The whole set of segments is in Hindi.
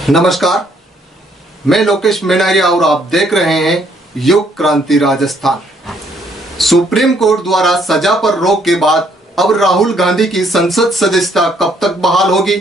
नमस्कार, मैं लोकेश मेनारिया और आप देख रहे हैं युग क्रांति राजस्थान। सुप्रीम कोर्ट द्वारा सजा पर रोक के बाद अब राहुल गांधी की संसद सदस्यता कब तक बहाल होगी,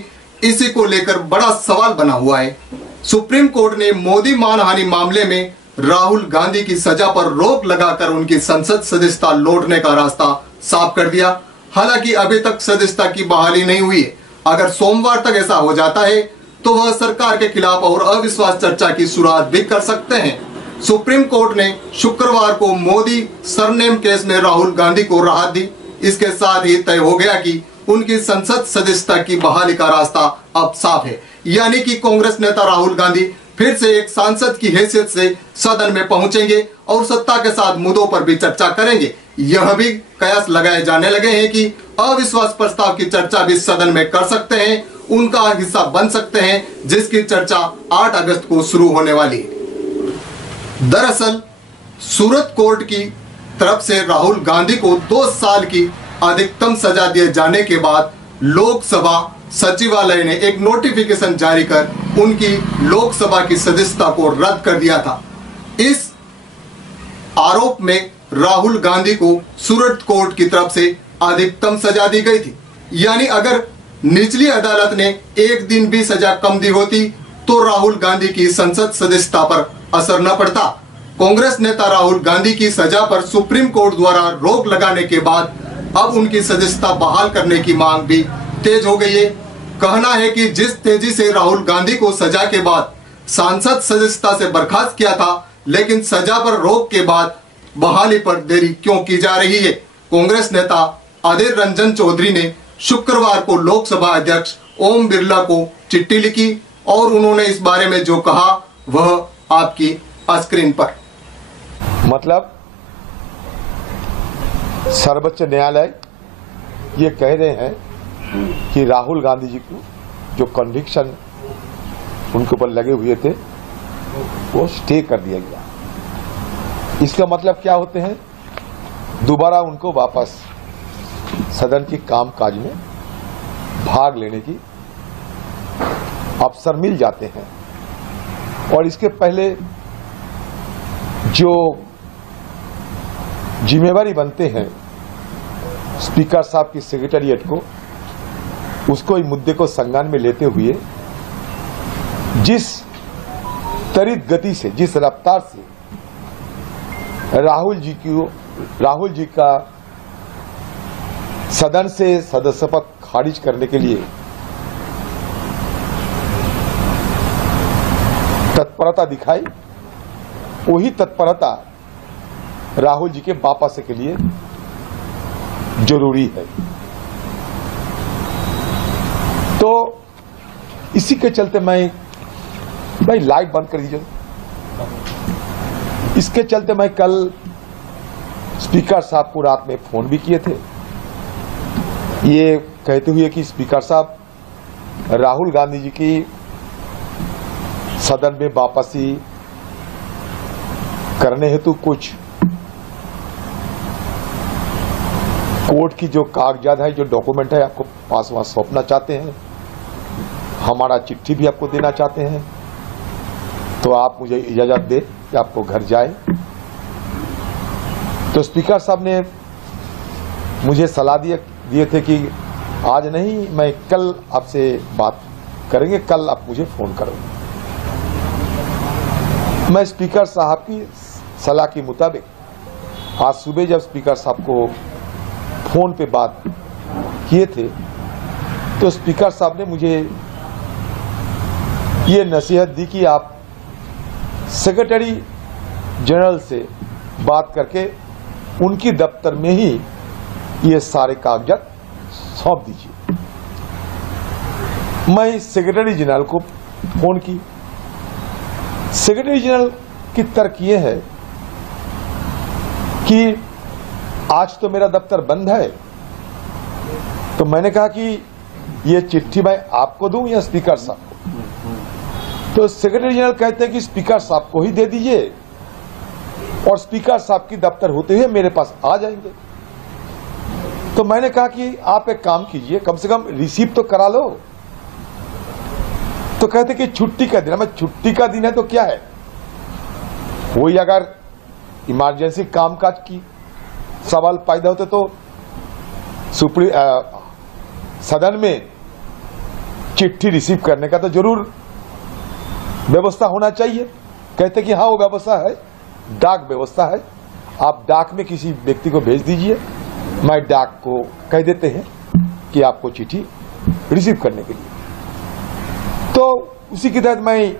इसी को लेकर बड़ा सवाल बना हुआ है। सुप्रीम कोर्ट ने मोदी मानहानि मामले में राहुल गांधी की सजा पर रोक लगाकर उनकी संसद सदस्यता लौटने का रास्ता साफ कर दिया। हालांकि अभी तक सदस्यता की बहाली नहीं हुई है। अगर सोमवार तक ऐसा हो जाता है तो वह सरकार के खिलाफ और अविश्वास चर्चा की शुरुआत भी कर सकते हैं। सुप्रीम कोर्ट ने शुक्रवार को मोदी सरनेम केस में राहुल गांधी को राहत दी। इसके साथ ही तय हो गया कि उनकी संसद सदस्यता की बहाली का रास्ता अब साफ है, यानी कि कांग्रेस नेता राहुल गांधी फिर से एक सांसद की हैसियत से सदन में पहुंचेंगे और सत्ता के साथ मुद्दों पर भी चर्चा करेंगे। यह भी कयास लगाए जाने लगे हैं कि अविश्वास प्रस्ताव की चर्चा भी सदन में कर सकते हैं, उनका हिस्सा बन सकते हैं, जिसकी चर्चा 8 अगस्त को शुरू होने वाली है। दरअसल सूरत कोर्ट की तरफ से राहुल गांधी को 2 साल की अधिकतम सजा दिए जाने के बाद लोकसभा सचिवालय ने एक नोटिफिकेशन जारी कर उनकी लोकसभा की सदस्यता को रद्द कर दिया था। इस आरोप में राहुल गांधी को सूरत कोर्ट की तरफ से अधिकतम सजा दी गई थी, यानी अगर निचली अदालत ने एक दिन भी सजा कम दी होती तो राहुल गांधी की संसद सदस्यता पर असर न पड़ता। कांग्रेस नेता राहुल गांधी की सजा पर सुप्रीम कोर्ट द्वारा रोक लगाने के बाद अब उनकी सदस्यता बहाल करने की मांग भी तेज हो गई है। कहना है कि जिस तेजी से राहुल गांधी को सजा के बाद सांसद सदस्यता से बर्खास्त किया था, लेकिन सजा पर रोक के बाद बहाली पर देरी क्यों की जा रही है। कांग्रेस नेता अधीर रंजन चौधरी ने शुक्रवार को लोकसभा अध्यक्ष ओम बिरला को चिट्ठी लिखी और उन्होंने इस बारे में जो कहा वह आपकी स्क्रीन पर। मतलब सर्वोच्च न्यायालय ये कह रहे हैं कि राहुल गांधी जी को जो कन्विक्शन उनके ऊपर लगे हुए थे वो स्टे कर दिया गया। इसका मतलब क्या होते हैं, दोबारा उनको वापस सदन की कामकाज में भाग लेने की अवसर मिल जाते हैं। और इसके पहले जो जिम्मेवारी बनते हैं स्पीकर साहब की सेक्रेटेरिएट को, उसको इस मुद्दे को संज्ञान में लेते हुए जिस त्वरित गति से, जिस रफ्तार से राहुल जी का सदन से सदस्य पद खारिज करने के लिए तत्परता दिखाई, वही तत्परता राहुल जी के वापस के लिए जरूरी है। तो इसी के चलते भाई लाइट बंद कर दीजिए। इसके चलते मैं कल स्पीकर साहब को रात में फोन भी किए थे, ये कहते हुए कि स्पीकर साहब राहुल गांधी जी की सदन में वापसी करने हेतु कुछ कोर्ट की जो कागजात है, जो डॉक्यूमेंट है, आपको पास वहां सौंपना चाहते हैं। हमारा चिट्ठी भी आपको देना चाहते हैं, तो आप मुझे इजाजत दे कि आपको घर जाए। तो स्पीकर साहब ने मुझे सलाह दिए थे कि आज नहीं, मैं कल आपसे बात करेंगे, कल आप मुझे फोन करो। मैं स्पीकर साहब की सलाह के मुताबिक आज सुबह जब स्पीकर साहब को फोन पे बात किए थे तो स्पीकर साहब ने मुझे ये नसीहत दी कि आप सेक्रेटरी जनरल से बात करके उनकी दफ्तर में ही ये सारे कागजात सौंप दीजिए। मैं सेक्रेटरी जनरल को फोन की। सेक्रेटरी जनरल की तर्क ये है कि आज तो मेरा दफ्तर बंद है। तो मैंने कहा कि ये चिट्ठी मैं आपको दूं या स्पीकर साहब को? तो सेक्रेटरी जनरल कहते हैं कि स्पीकर साहब को ही दे दीजिए और स्पीकर साहब की दफ्तर होते हुए मेरे पास आ जाएंगे। तो मैंने कहा कि आप एक काम कीजिए, कम से कम रिसीव तो करा लो। तो कहते कि छुट्टी का दिन है। मैं छुट्टी का दिन है तो क्या है, वही अगर इमरजेंसी कामकाज की सवाल पैदा होते तो सदन में चिट्ठी रिसीव करने का तो जरूर व्यवस्था होना चाहिए। कहते कि हाँ वो व्यवस्था है, डाक व्यवस्था है, आप डाक में किसी व्यक्ति को भेज दीजिए, मैं डाक को कह देते हैं कि आपको चिट्ठी रिसीव करने के लिए। तो उसी के तहत मैं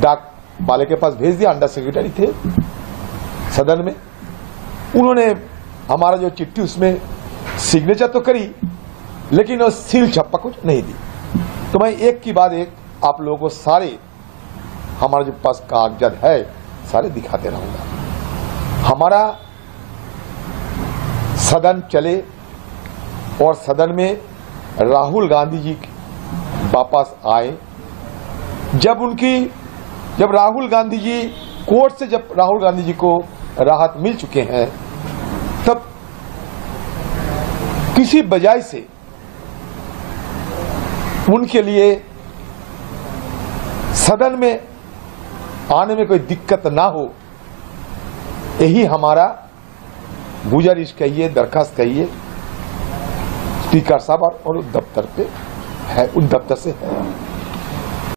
डाक वाले के पास भेज दिया। अंडर सेक्रेटरी थे सदन में, उन्होंने हमारा जो चिट्ठी उसमें सिग्नेचर तो करी लेकिन वो सील छप्पा कुछ नहीं दी। तो मैं एक की बाद एक आप लोगों को सारे हमारे जो पास कागजात है सारे दिखाते रहूंगा। हमारा सदन चले और सदन में राहुल गांधी जी वापस आए। जब राहुल गांधी जी कोर्ट से जब राहुल गांधी जी को राहत मिल चुके हैं, तब किसी वजह से उनके लिए सदन में आने में कोई दिक्कत ना हो, यही हमारा गुजारिश कहिए, दरखास्त कहिए स्पीकर साहब और दफ्तर पे है, उन दफ्तर से है।